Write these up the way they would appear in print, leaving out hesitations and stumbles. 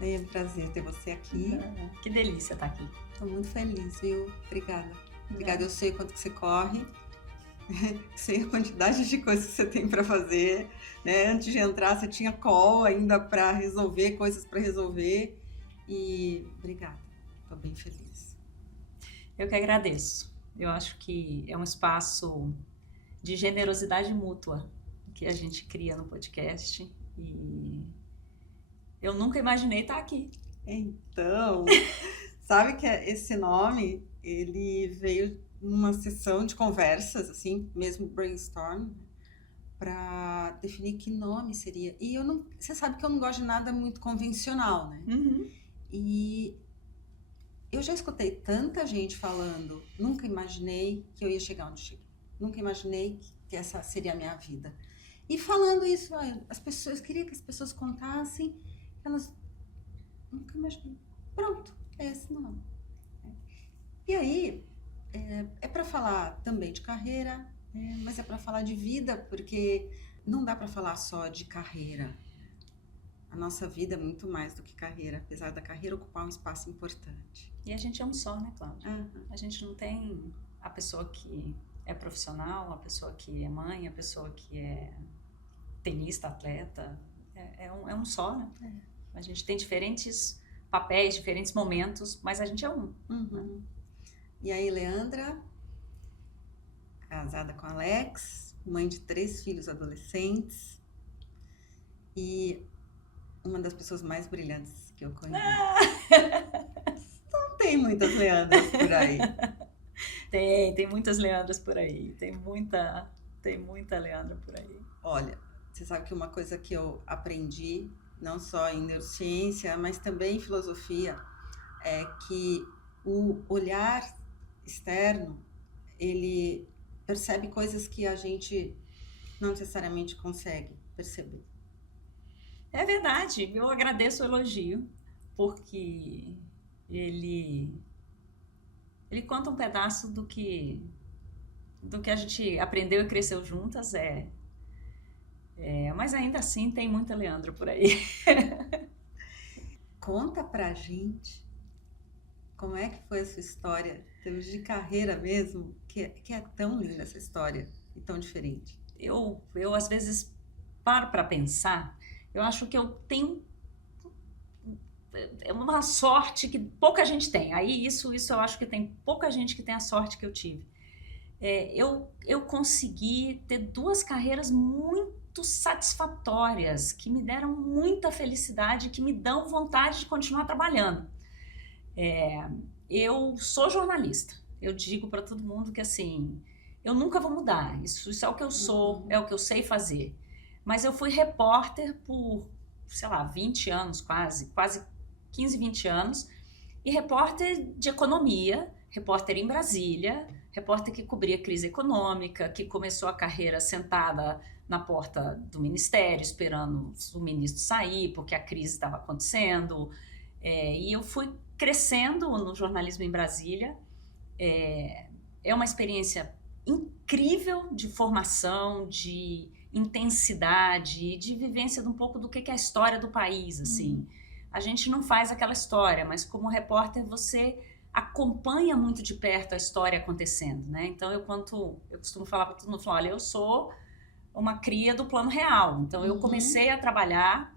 É um prazer ter você aqui. Que delícia estar aqui. Estou muito feliz, viu? Obrigada. Obrigada, eu sei quanto que você corre, sei a quantidade de coisas que você tem para fazer, né? Antes de entrar, você tinha call ainda para resolver, coisas para resolver. E obrigada, estou bem feliz. Eu que agradeço. Eu acho que é um espaço de generosidade mútua que a gente cria no podcast e eu nunca imaginei estar aqui. Então, sabe que esse nome, ele veio numa sessão de conversas, assim, mesmo brainstorm, para definir que nome seria. E eu não, você sabe que eu não gosto de nada muito convencional, né? E eu já escutei tanta gente falando, nunca imaginei que eu ia chegar onde cheguei. Nunca imaginei que essa seria a minha vida. E falando isso, as pessoas, eu queria que as pessoas contassem, elas nunca imaginei. Pronto, é esse nome. E aí, é para falar também de carreira, mas é para falar de vida, porque não dá para falar só de carreira. A nossa vida é muito mais do que carreira, apesar da carreira ocupar um espaço importante. E a gente é um só, né, Cláudia? A gente não tem a pessoa que é profissional, a pessoa que é mãe, a pessoa que é tenista, atleta. É um só, né? A gente tem diferentes papéis, diferentes momentos, mas a gente é um. Né? E aí, Leandra, casada com Alex, mãe de 3 filhos adolescentes e uma das pessoas mais brilhantes que eu conheço. Não tem muitas Leandras por aí. Tem muitas Leandras por aí. Tem muita Leandra por aí. Olha, você sabe que uma coisa que eu aprendi, não só em neurociência, mas também em filosofia, é que o olhar externo, ele percebe coisas que a gente não necessariamente consegue perceber. É verdade, eu agradeço o elogio, porque ele conta um pedaço do que a gente aprendeu e cresceu juntas, mas ainda assim tem muita Leandra por aí. Conta pra gente como é que foi a sua história, em termos de carreira mesmo, que é tão linda essa história e tão diferente. Eu às vezes paro para pensar, eu acho que eu tenho uma sorte que pouca gente tem. Aí isso eu acho que tem pouca gente que tem a sorte que eu tive. Eu consegui ter 2 carreiras muito satisfatórias, que me deram muita felicidade, que me dão vontade de continuar trabalhando. Eu sou jornalista. Eu digo para todo mundo que assim, eu nunca vou mudar. Isso é o que eu sou, é o que eu sei fazer. Mas eu fui repórter por, sei lá, 20 anos quase 15, 20 anos, e repórter de economia, repórter em Brasília, repórter que cobria crise econômica, que começou a carreira sentada na porta do ministério, esperando o ministro sair, porque a crise estava acontecendo. E eu fui crescendo no jornalismo em Brasília. É uma experiência incrível de formação, de intensidade, de vivência de um pouco do que é a história do país, assim. A gente não faz aquela história, mas como repórter você acompanha muito de perto a história acontecendo, né? Então eu costumo falar para todo mundo, olha, eu sou uma cria do Plano Real. Então eu comecei a trabalhar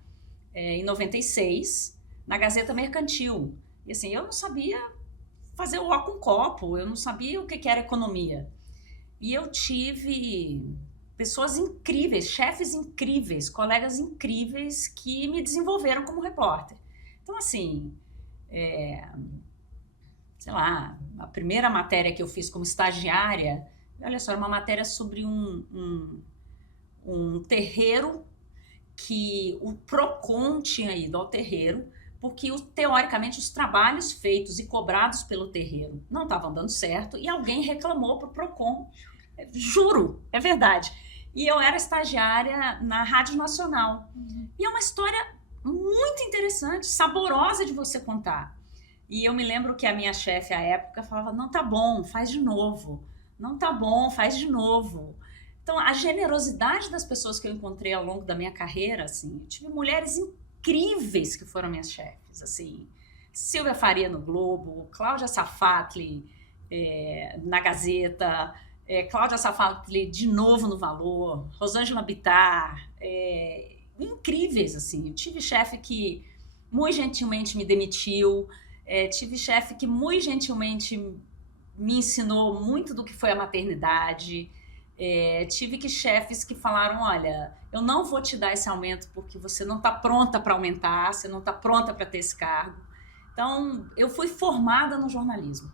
em 96 na Gazeta Mercantil. E assim, eu não sabia fazer o ó com copo, eu não sabia o que era economia. E eu tive pessoas incríveis, chefes incríveis, colegas incríveis que me desenvolveram como repórter. Então, assim, sei lá, a primeira matéria que eu fiz como estagiária, olha só, era uma matéria sobre um terreiro que o Procon tinha ido ao terreiro, porque teoricamente os trabalhos feitos e cobrados pelo terreiro não estavam dando certo e alguém reclamou para o Procon. Juro, é verdade. E eu era estagiária na Rádio Nacional. E é uma história muito interessante, saborosa de você contar. E eu me lembro que a minha chefe, à época, falava, não tá bom, faz de novo. Não tá bom, faz de novo. Então, a generosidade das pessoas que eu encontrei ao longo da minha carreira, assim, eu tive mulheres incríveis, incríveis que foram minhas chefes, assim, Silvia Faria no Globo, Cláudia Safatli na Gazeta, Cláudia Safatli de novo no Valor, Rosângela Bittar, incríveis, assim. Eu tive chefe que muito gentilmente me demitiu, tive chefe que muito gentilmente me ensinou muito do que foi a maternidade, tive chefes que falaram, olha, eu não vou te dar esse aumento porque você não está pronta para aumentar, você não está pronta para ter esse cargo. Então, eu fui formada no jornalismo.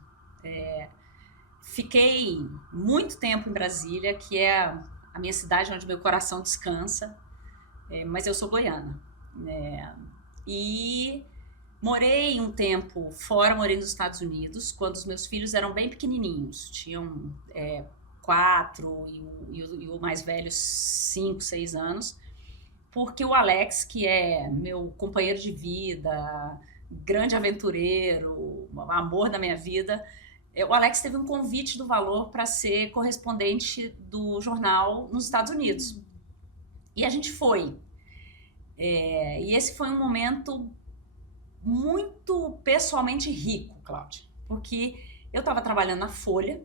Fiquei muito tempo em Brasília, que é a minha cidade onde meu coração descansa, mas eu sou goiana. E morei um tempo fora, morei nos Estados Unidos, quando os meus filhos eram bem pequenininhos, tinham 4 e o mais velho 5, 6 anos, porque o Alex, que é meu companheiro de vida, grande aventureiro, amor da minha vida, o Alex teve um convite do Valor para ser correspondente do jornal nos Estados Unidos. E a gente foi. E esse foi um momento muito pessoalmente rico, Cláudia, porque eu estava trabalhando na Folha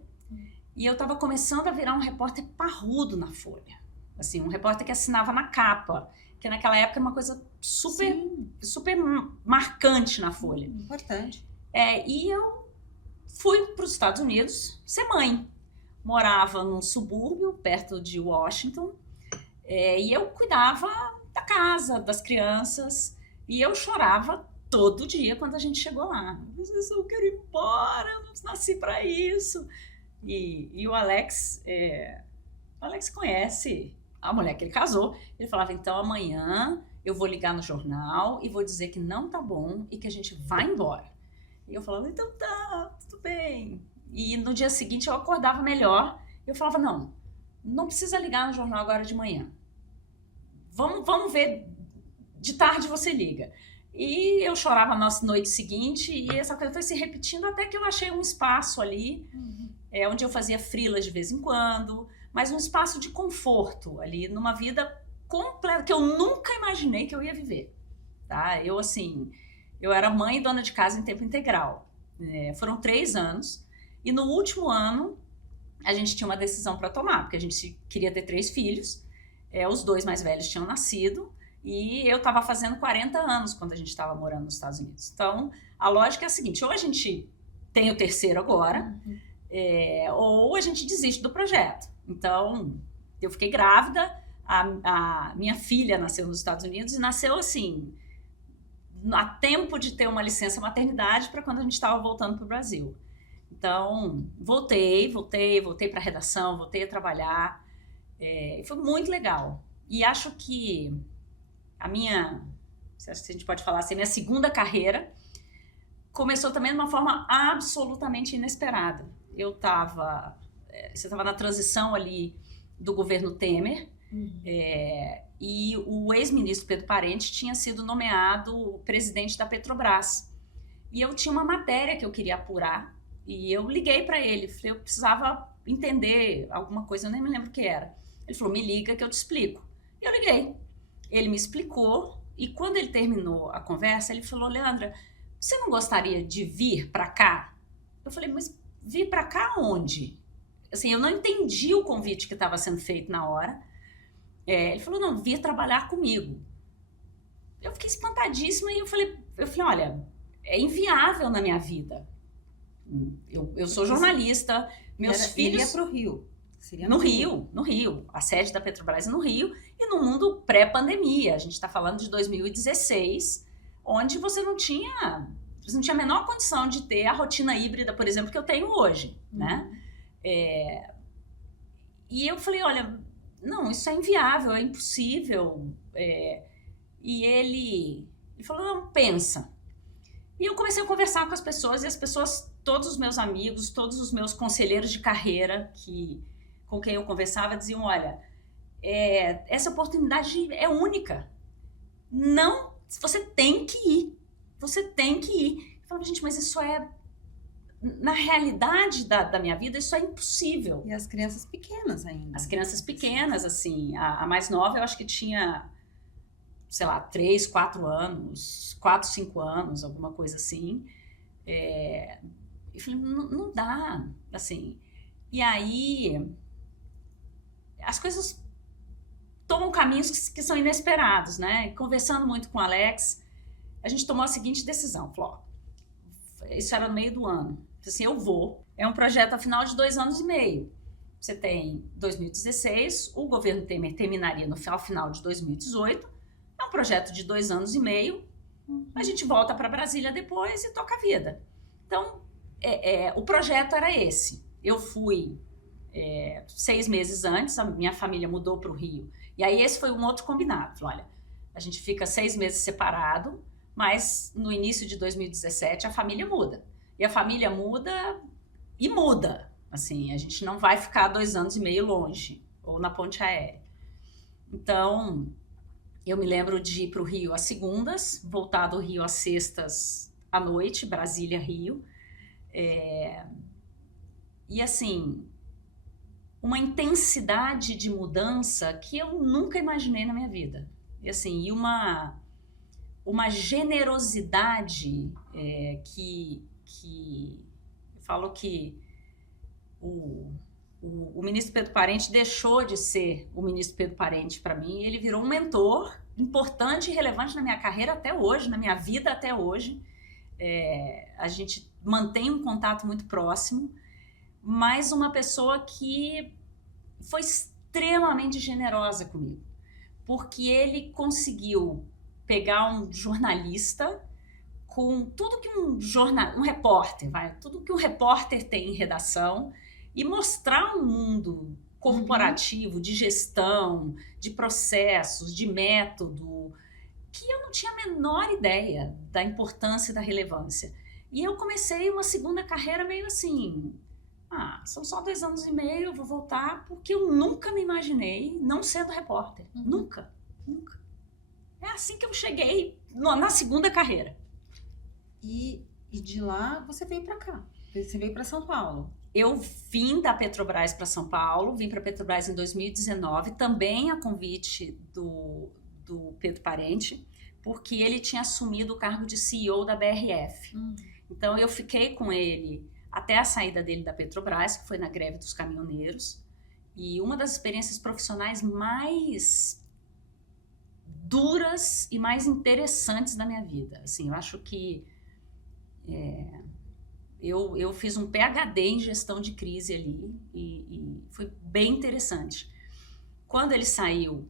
e eu estava começando a virar um repórter parrudo na Folha. Assim, um repórter que assinava na capa, que naquela época era uma coisa super marcante na Folha. Importante. E eu fui para os Estados Unidos ser mãe. Morava num subúrbio perto de Washington, e eu cuidava da casa, das crianças, e eu chorava todo dia quando a gente chegou lá. Eu quero ir embora, eu não nasci para isso. E o Alex conhece a mulher que ele casou. Ele falava, então amanhã eu vou ligar no jornal e vou dizer que não tá bom e que a gente vai embora. E eu falava, então tá, tudo bem. E no dia seguinte eu acordava melhor. Eu falava, não precisa ligar no jornal agora de manhã. Vamos ver, de tarde você liga. E eu chorava na noite seguinte e essa coisa foi se repetindo até que eu achei um espaço ali, onde eu fazia freelas de vez em quando, mas um espaço de conforto ali, numa vida completa, que eu nunca imaginei que eu ia viver. Tá? Eu era mãe e dona de casa em tempo integral. Foram 3 anos e no último ano a gente tinha uma decisão para tomar, porque a gente queria ter 3 filhos, os 2 mais velhos tinham nascido e eu estava fazendo 40 anos quando a gente estava morando nos Estados Unidos. Então, a lógica é a seguinte, ou a gente tem o terceiro agora, ou a gente desiste do projeto. Então, eu fiquei grávida, a minha filha nasceu nos Estados Unidos e nasceu assim, a tempo de ter uma licença maternidade para quando a gente estava voltando para o Brasil. Então, voltei para a redação, voltei a trabalhar, foi muito legal. E acho que se a gente pode falar assim, a minha segunda carreira começou também de uma forma absolutamente inesperada. Você estava na transição ali do governo Temer, e o ex-ministro Pedro Parente tinha sido nomeado presidente da Petrobras. E eu tinha uma matéria que eu queria apurar, e eu liguei para ele, falei, eu precisava entender alguma coisa, eu nem me lembro o que era. Ele falou, me liga que eu te explico. E eu liguei. Ele me explicou, e quando ele terminou a conversa, ele falou, Leandra, você não gostaria de vir para cá? Eu falei, mas vir para cá onde? Assim, eu não entendi o convite que estava sendo feito na hora. Ele falou, não, vir trabalhar comigo. Eu fiquei espantadíssima e eu falei, olha, é inviável na minha vida. Eu sou jornalista, meus filhos... Iria para o Rio. Seria no Rio. A sede da Petrobras é no Rio e no mundo pré-pandemia. A gente está falando de 2016, onde você não tinha a menor condição de ter a rotina híbrida, por exemplo, que eu tenho hoje, né? E eu falei, olha, não, isso é inviável, é impossível. E ele falou, não, pensa. E eu comecei a conversar com as pessoas, e as pessoas, todos os meus amigos, todos os meus conselheiros de carreira com quem eu conversava, diziam, olha, essa oportunidade é única. Não, você tem que ir. Você tem que ir. Eu falava, gente, mas isso na realidade da minha vida, isso é impossível. E as crianças pequenas ainda. As crianças pequenas, assim, a mais nova eu acho que tinha sei lá, 3, 4 anos, 4, 5 anos, alguma coisa assim. Eu falei, não dá, assim. E aí, as coisas tomam caminhos que são inesperados, né? E conversando muito com o Alex, a gente tomou a seguinte decisão, falou, ó, isso era no meio do ano, assim, eu vou. É um projeto, afinal, de 2 anos e meio. Você tem 2016, o governo Temer terminaria no final de 2018, é um projeto de 2 anos e meio, a gente volta para Brasília depois e toca a vida. Então, o projeto era esse. Eu fui 6 meses antes, a minha família mudou para o Rio. E aí esse foi um outro combinado. Falei, olha, a gente fica 6 meses separado, mas no início de 2017 a família muda. E a família muda e muda. Assim, a gente não vai ficar 2 anos e meio longe, ou na ponte aérea. Então, eu me lembro de ir para o Rio às segundas, voltar do Rio às sextas à noite, Brasília, Rio. E assim, uma intensidade de mudança que eu nunca imaginei na minha vida. E assim, uma generosidade que eu falo que o ministro Pedro Parente deixou de ser o ministro Pedro Parente para mim, ele virou um mentor importante e relevante na minha carreira até hoje, na minha vida até hoje. A gente mantém um contato muito próximo, mas uma pessoa que foi extremamente generosa comigo, porque ele conseguiu pegar um jornalista com tudo que um repórter, tudo que um repórter tem em redação e mostrar um mundo corporativo, de gestão, de processos, de método, que eu não tinha a menor ideia da importância e da relevância. E eu comecei uma segunda carreira meio assim, são só 2 anos e meio, eu vou voltar, porque eu nunca me imaginei não sendo repórter. Nunca. É assim que eu cheguei na segunda carreira. E de lá você veio para cá, você veio para São Paulo. Eu vim da Petrobras para São Paulo, vim para a Petrobras em 2019, também a convite do Pedro Parente, porque ele tinha assumido o cargo de CEO da BRF. Então eu fiquei com ele até a saída dele da Petrobras, que foi na greve dos caminhoneiros, e uma das experiências profissionais mais duras e mais interessantes da minha vida. Assim, eu acho que eu fiz um PhD em gestão de crise ali e foi bem interessante. Quando ele saiu,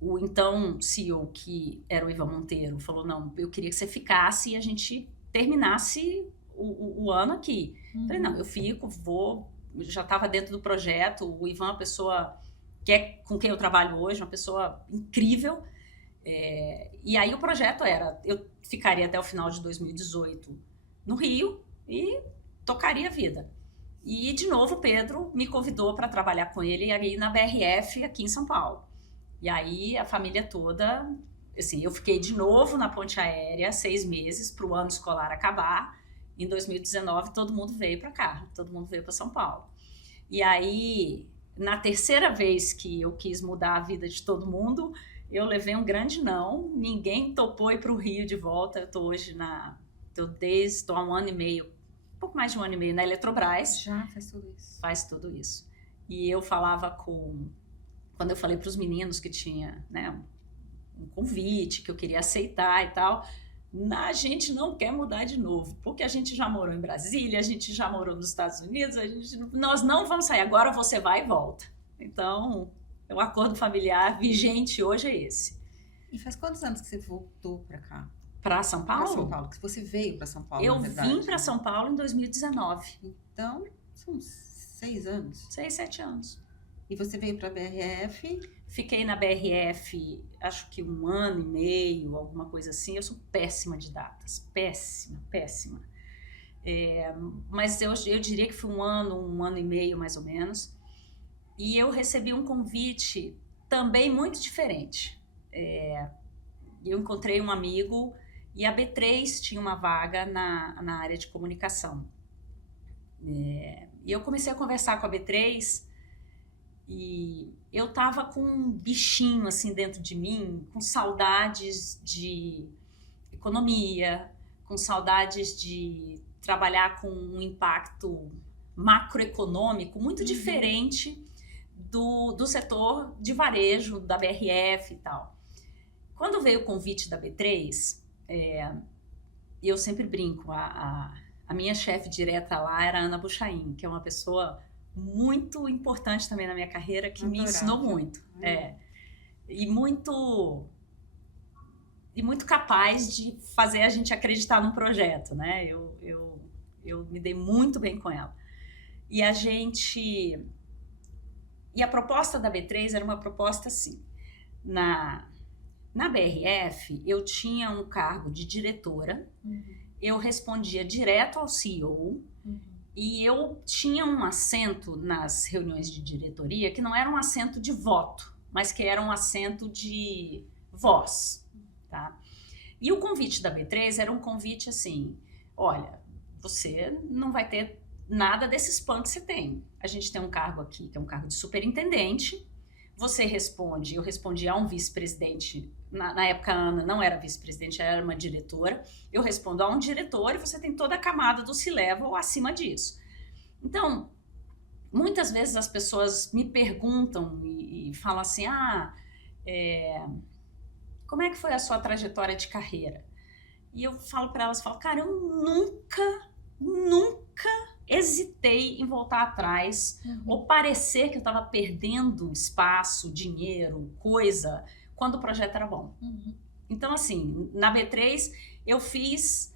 o então CEO, que era o Ivan Monteiro, falou, não, eu queria que você ficasse e a gente terminasse o ano aqui. Falei, não, eu fico, vou, já estava dentro do projeto, o Ivan é uma pessoa com quem eu trabalho hoje, uma pessoa incrível, e aí o projeto era, eu ficaria até o final de 2018 no Rio e tocaria a vida. E, de novo, o Pedro me convidou para trabalhar com ele aí na BRF, aqui em São Paulo. E aí, a família toda, assim, eu fiquei de novo na ponte aérea 6 meses para o ano escolar acabar. Em 2019, todo mundo veio para cá, todo mundo veio para São Paulo. E aí, na terceira vez que eu quis mudar a vida de todo mundo, eu levei um grande não, ninguém topou ir para o Rio de volta. Eu estou hoje estou há 1 ano e meio, um pouco mais de 1 ano e meio na Eletrobras. Já faz tudo isso. Faz tudo isso. E eu falava quando eu falei para os meninos que tinha, né, um convite, que eu queria aceitar e tal, a gente não quer mudar de novo, porque a gente já morou em Brasília, a gente já morou nos Estados Unidos, nós não vamos sair, agora você vai e volta. Então, o acordo familiar vigente hoje é esse. E faz quantos anos que você voltou para cá? Para São Paulo? Para São Paulo, que você veio para São Paulo, eu na verdade. vim para São Paulo em 2019. Então, são 6 anos. 6, 7 anos. E você veio para a BRF? Fiquei na BRF, acho que 1 ano e meio, alguma coisa assim. Eu sou péssima de datas, péssima. Mas eu diria que foi 1 ano e meio, mais ou menos. E eu recebi um convite também muito diferente. Eu encontrei um amigo e a B3 tinha uma vaga na área de comunicação. E eu comecei a conversar com a B3 E eu tava com um bichinho assim dentro de mim, com saudades de economia, com saudades de trabalhar com um impacto macroeconômico muito diferente do setor de varejo, da BRF e tal. Quando veio o convite da B3, eu sempre brinco, a minha chefe direta lá era a Ana Buchaim, que é uma pessoa muito importante também na minha carreira, que me ensinou muito. E muito capaz de fazer a gente acreditar num projeto, né? Eu me dei muito bem com ela. E a proposta da B3 era uma proposta assim. Na BRF, eu tinha um cargo de diretora, eu respondia direto ao CEO, e eu tinha um assento nas reuniões de diretoria que não era um assento de voto, mas que era um assento de voz, tá? E o convite da B3 era um convite assim, olha, você não vai ter nada desse spam que você tem. A gente tem um cargo aqui, que é um cargo de superintendente, você responde, eu respondi a um vice-presidente, na época a Ana não era vice-presidente, ela era uma diretora, eu respondo a um diretor e você tem toda a camada do C-level acima disso. Então, muitas vezes as pessoas me perguntam e falam assim, como é que foi a sua trajetória de carreira? E eu falo para elas, cara, eu nunca hesitei em voltar atrás ou parecer que eu estava perdendo espaço, dinheiro, coisa, quando o projeto era bom. Então, assim, na B3 eu fiz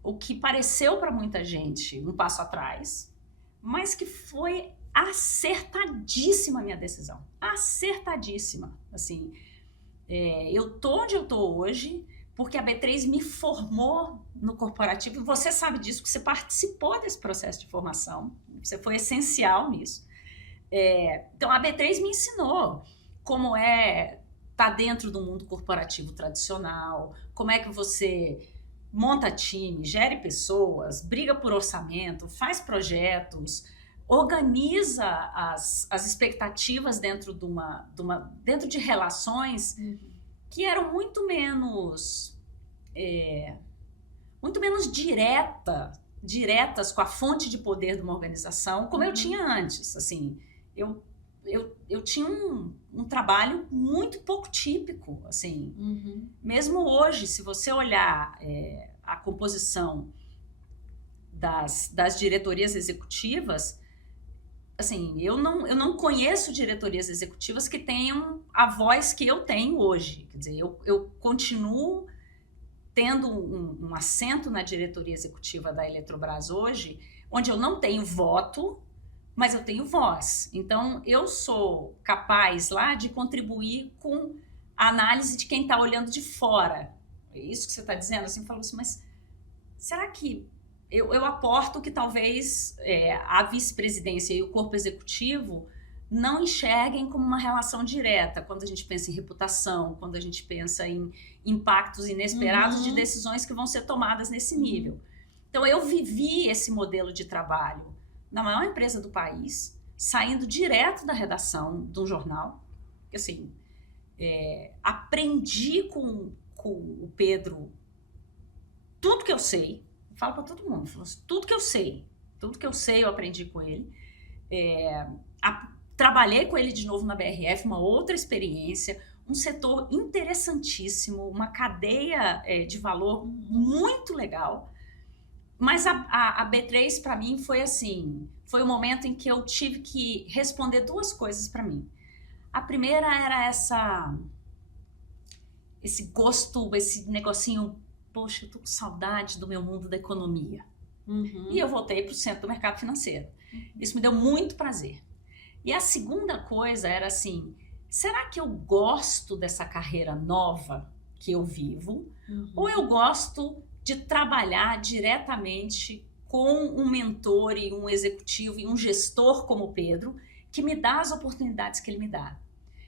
o que pareceu para muita gente um passo atrás, mas que foi acertadíssima a minha decisão. Acertadíssima. Assim, eu tô onde eu tô hoje porque a B3 me formou no corporativo, e você sabe disso, que você participou desse processo de formação, você foi essencial nisso. Então, a B3 me ensinou como estar dentro do mundo corporativo tradicional, como é que você monta time, gere pessoas, briga por orçamento, faz projetos, organiza as expectativas dentro de relações que eram muito menos diretas com a fonte de poder de uma organização, como eu tinha antes. Assim, eu tinha um trabalho muito pouco típico. Assim, mesmo hoje, se você olhar a composição das diretorias executivas, assim, eu não conheço diretorias executivas que tenham a voz que eu tenho hoje. Quer dizer, eu continuo tendo um assento na diretoria executiva da Eletrobras hoje, onde eu não tenho voto, mas eu tenho voz. Então, eu sou capaz lá de contribuir com a análise de quem está olhando de fora. É isso que você está dizendo? Assim, falou assim, mas será que eu aporto que talvez a vice-presidência e o corpo executivo não enxerguem como uma relação direta quando a gente pensa em reputação, quando a gente pensa em impactos inesperados de decisões que vão ser tomadas nesse nível. Então, eu vivi esse modelo de trabalho na maior empresa do país, saindo direto da redação de um jornal. Assim, aprendi com o Pedro tudo que eu sei. Falo para todo mundo, tudo que eu sei eu aprendi com ele. Trabalhei com ele de novo na BRF, uma outra experiência, um setor interessantíssimo, uma cadeia de valor muito legal. Mas a B3 para mim foi assim, foi o momento em que eu tive que responder duas coisas para mim. A primeira era esse gosto, esse negocinho, poxa, eu tô com saudade do meu mundo da economia. E eu voltei para o centro do mercado financeiro. Isso me deu muito prazer. E a segunda coisa era assim, será que eu gosto dessa carreira nova que eu vivo? Ou eu gosto de trabalhar diretamente com um mentor e um executivo e um gestor como o Pedro, que me dá as oportunidades que ele me dá?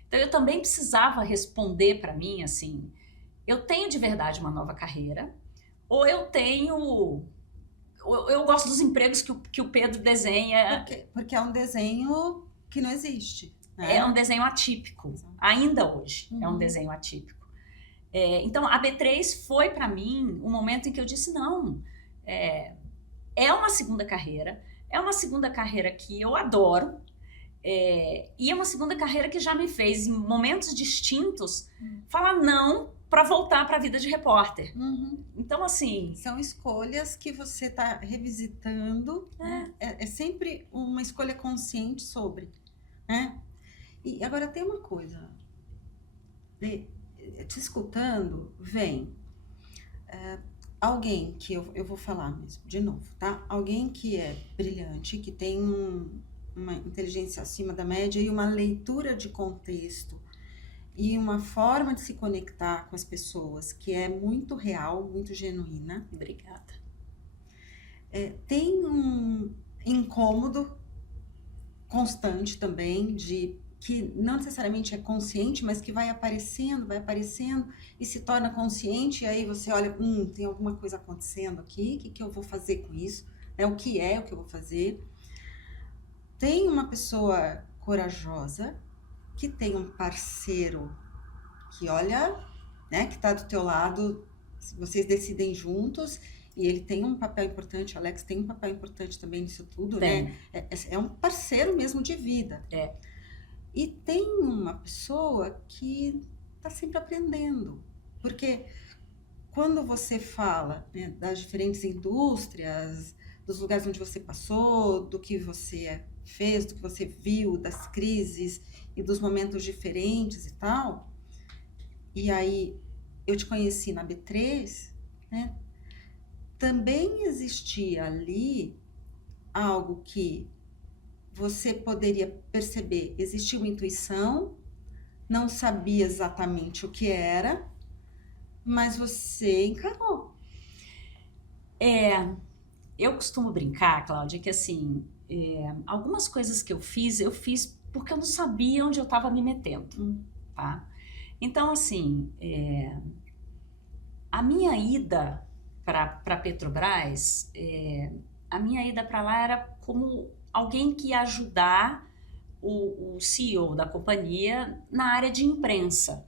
Então, eu também precisava responder para mim, assim, eu tenho de verdade uma nova carreira, ou eu gosto dos empregos que o Pedro desenha. Porque é um desenho que não existe. Né? É um desenho atípico, ainda hoje é um desenho atípico. Então, a B3 foi para mim um momento em que eu disse, não, é uma segunda carreira, que eu adoro, e é uma segunda carreira que já me fez, em momentos distintos, falar não para voltar para a vida de repórter. Então, assim... São escolhas que você está revisitando, né? É sempre uma escolha consciente sobre, né? E agora tem uma coisa, te escutando, vem alguém que eu vou falar mesmo, de novo, tá? Alguém que é brilhante, que tem uma inteligência acima da média e uma leitura de contexto e uma forma de se conectar com as pessoas que é muito real, muito genuína. Obrigada. Tem um incômodo constante também que não necessariamente é consciente, mas que vai aparecendo e se torna consciente, e aí você olha, tem alguma coisa acontecendo aqui, o que eu vou fazer com isso? O que eu vou fazer? Tem uma pessoa corajosa, que tem um parceiro que olha, né, que está do teu lado, vocês decidem juntos, e ele tem um papel importante, o Alex tem um papel importante também nisso tudo, né? É um parceiro mesmo de vida. E tem uma pessoa que está sempre aprendendo, porque quando você fala, né, das diferentes indústrias, dos lugares onde você passou, do que você fez, do que você viu, das crises e dos momentos diferentes e tal, e aí eu te conheci na B3, né? Também existia ali algo que você poderia perceber, existia uma intuição, não sabia exatamente o que era, mas você encarou. Eu costumo brincar, Cláudia, que assim, algumas coisas que eu fiz porque eu não sabia onde eu estava me metendo, tá? Então, assim, a minha ida para Petrobras, a minha ida para lá era como alguém que ia ajudar o CEO da companhia na área de imprensa.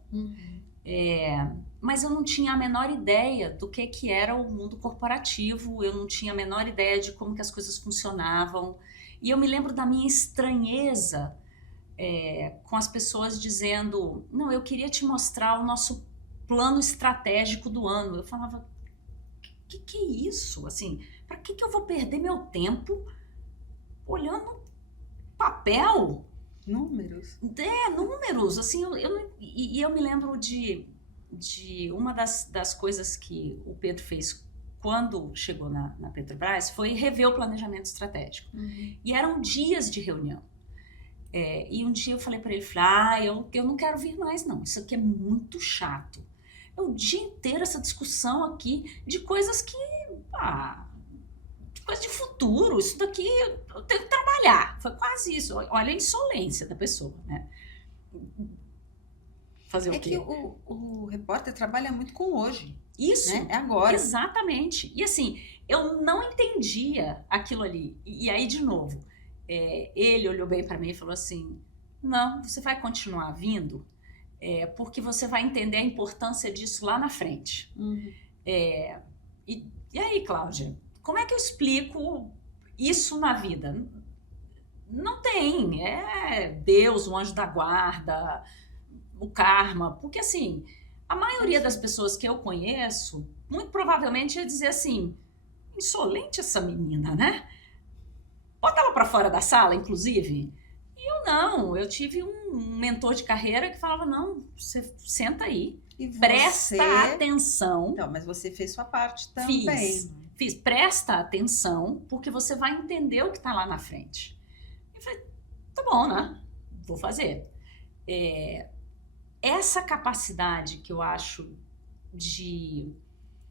Mas eu não tinha a menor ideia do que era o mundo corporativo, eu não tinha a menor ideia de como que as coisas funcionavam. E eu me lembro da minha estranheza com as pessoas dizendo, não, eu queria te mostrar o nosso plano estratégico do ano. Eu falava, que é isso? Assim, para que eu vou perder meu tempo olhando papel? Números. Números, assim, eu me lembro de uma das coisas que o Pedro fez quando chegou na Petrobras foi rever o planejamento estratégico. E eram dias de reunião. E um dia eu falei para ele, eu não quero vir mais não, isso aqui é muito chato. É o dia inteiro essa discussão aqui de coisas de coisa de futuro, isso daqui eu tenho que trabalhar. Foi quase isso, olha a insolência da pessoa, né? Fazer o quê? Que o repórter trabalha muito com hoje. Isso, né? É agora. Exatamente. E assim, eu não entendia aquilo ali. E aí, de novo, ele olhou bem para mim e falou assim, não, você vai continuar vindo porque você vai entender a importância disso lá na frente. E aí, Cláudia, como é que eu explico isso na vida? Não tem, Deus, o anjo da guarda, o karma, porque assim, a maioria das pessoas que eu conheço, muito provavelmente ia dizer assim, insolente essa menina, né? Bota ela pra fora da sala, inclusive. E eu não, eu tive um mentor de carreira que falava, não, você senta aí, presta atenção. Então, mas você fez sua parte também. Fiz, presta atenção, porque você vai entender o que tá lá na frente. Eu falei, tá bom, né? Vou fazer. Essa capacidade que eu acho de...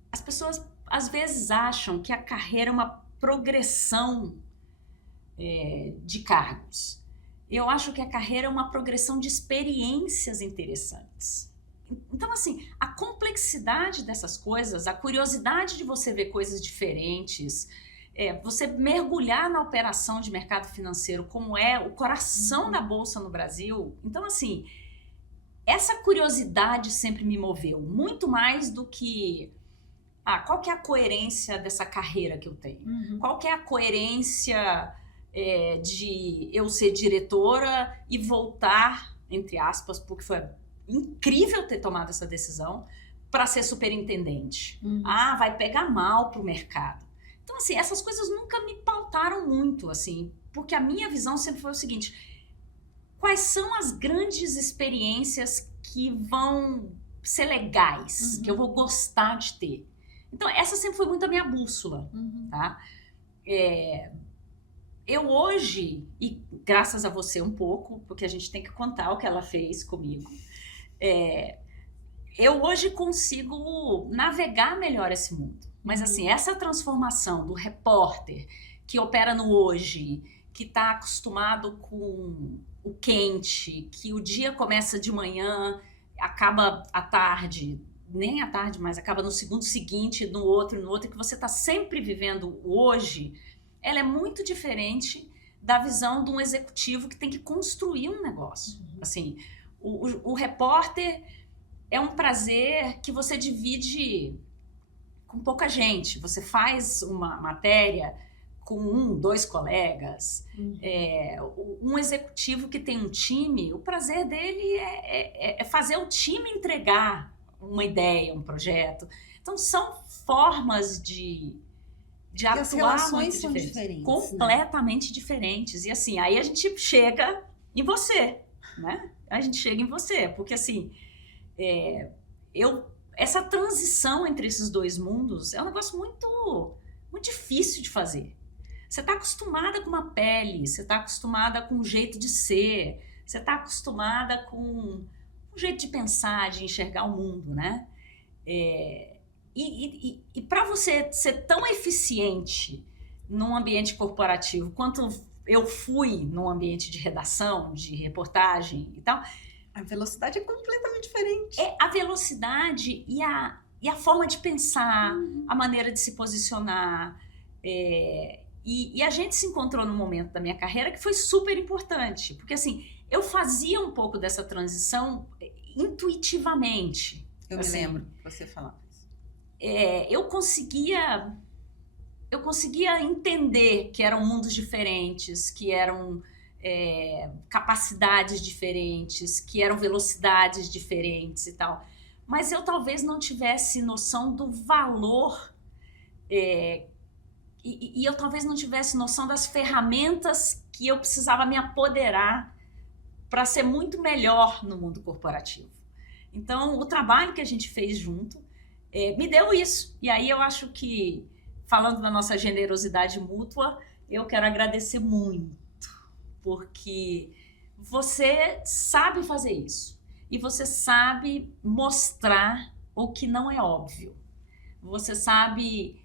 As pessoas às vezes acham que a carreira é uma progressão de cargos. Eu acho que a carreira é uma progressão de experiências interessantes. Então, assim, a complexidade dessas coisas, a curiosidade de você ver coisas diferentes, você mergulhar na operação de mercado financeiro, como é o coração da Bolsa no Brasil. Então, assim, essa curiosidade sempre me moveu, muito mais do que qual que é a coerência dessa carreira que eu tenho? Qual que é a coerência de eu ser diretora e voltar, entre aspas, porque foi incrível ter tomado essa decisão, para ser superintendente. Vai pegar mal pro mercado. Então, assim, essas coisas nunca me pautaram muito, assim, porque a minha visão sempre foi o seguinte: quais são as grandes experiências que vão ser legais, que eu vou gostar de ter? Então, essa sempre foi muito a minha bússola, tá? Eu hoje, e graças a você um pouco, porque a gente tem que contar o que ela fez comigo, eu hoje consigo navegar melhor esse mundo. Mas, assim, essa transformação do repórter que opera no hoje, que está acostumado com o quente, que o dia começa de manhã, acaba à tarde, nem à tarde, mas acaba no segundo seguinte, no outro, que você está sempre vivendo o hoje, ela é muito diferente da visão de um executivo que tem que construir um negócio. Assim, o repórter é um prazer que você divide com pouca gente. Você faz uma matéria com 2 colegas. Um executivo que tem um time, o prazer dele é fazer o time entregar uma ideia, um projeto. Então, são formas de atuar as relações muito são diferentes, completamente diferentes. E assim, aí a gente chega em você, né? A gente chega em você, porque assim, essa transição entre esses 2 mundos é um negócio muito, muito difícil de fazer. Você está acostumada com uma pele, você está acostumada com um jeito de ser, você está acostumada com um jeito de pensar, de enxergar o mundo, né? E para você ser tão eficiente num ambiente corporativo quanto eu fui num ambiente de redação, de reportagem e tal, a velocidade é completamente diferente. A velocidade e a forma de pensar, a maneira de se posicionar. E a gente se encontrou num momento da minha carreira que foi super importante, porque assim, eu fazia um pouco dessa transição intuitivamente. Eu me lembro que você falava isso. Eu conseguia entender que eram mundos diferentes, que eram capacidades diferentes, que eram velocidades diferentes e tal. Mas eu talvez não tivesse noção do valor e eu talvez não tivesse noção das ferramentas que eu precisava me apoderar para ser muito melhor no mundo corporativo. Então, o trabalho que a gente fez junto me deu isso. E aí eu acho que, falando da nossa generosidade mútua, eu quero agradecer muito, porque você sabe fazer isso. E você sabe mostrar o que não é óbvio. Você sabe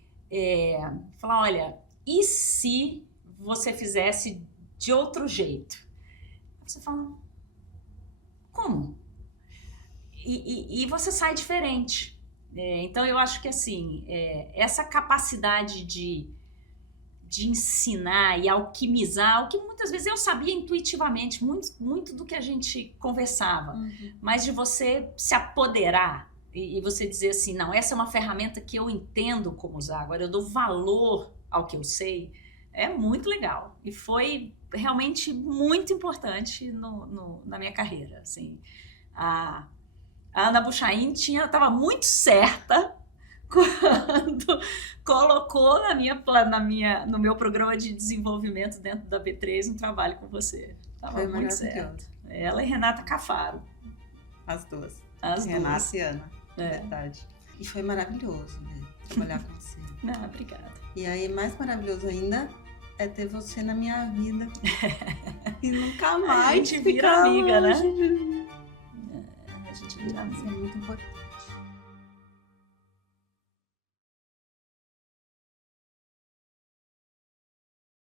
falar, olha, e se você fizesse de outro jeito? Você fala, como? E você sai diferente. Então, eu acho que assim, essa capacidade de ensinar e alquimizar, o que muitas vezes eu sabia intuitivamente, muito do que a gente conversava, mas de você se apoderar e você dizer assim, não, essa é uma ferramenta que eu entendo como usar, agora eu dou valor ao que eu sei, é muito legal. E foi realmente muito importante na minha carreira. Assim, a Ana Buchain estava muito certa quando colocou no meu programa de desenvolvimento dentro da B3 um trabalho com você. Estava muito certa. Ela e Renata Cafaro. As duas. Renata e Ana, verdade. E foi maravilhoso, né, trabalhar com você. Obrigada. E aí, mais maravilhoso ainda é ter você na minha vida. E nunca mais a gente vira amiga, longe. né? A gente vira amiga. Isso é muito importante.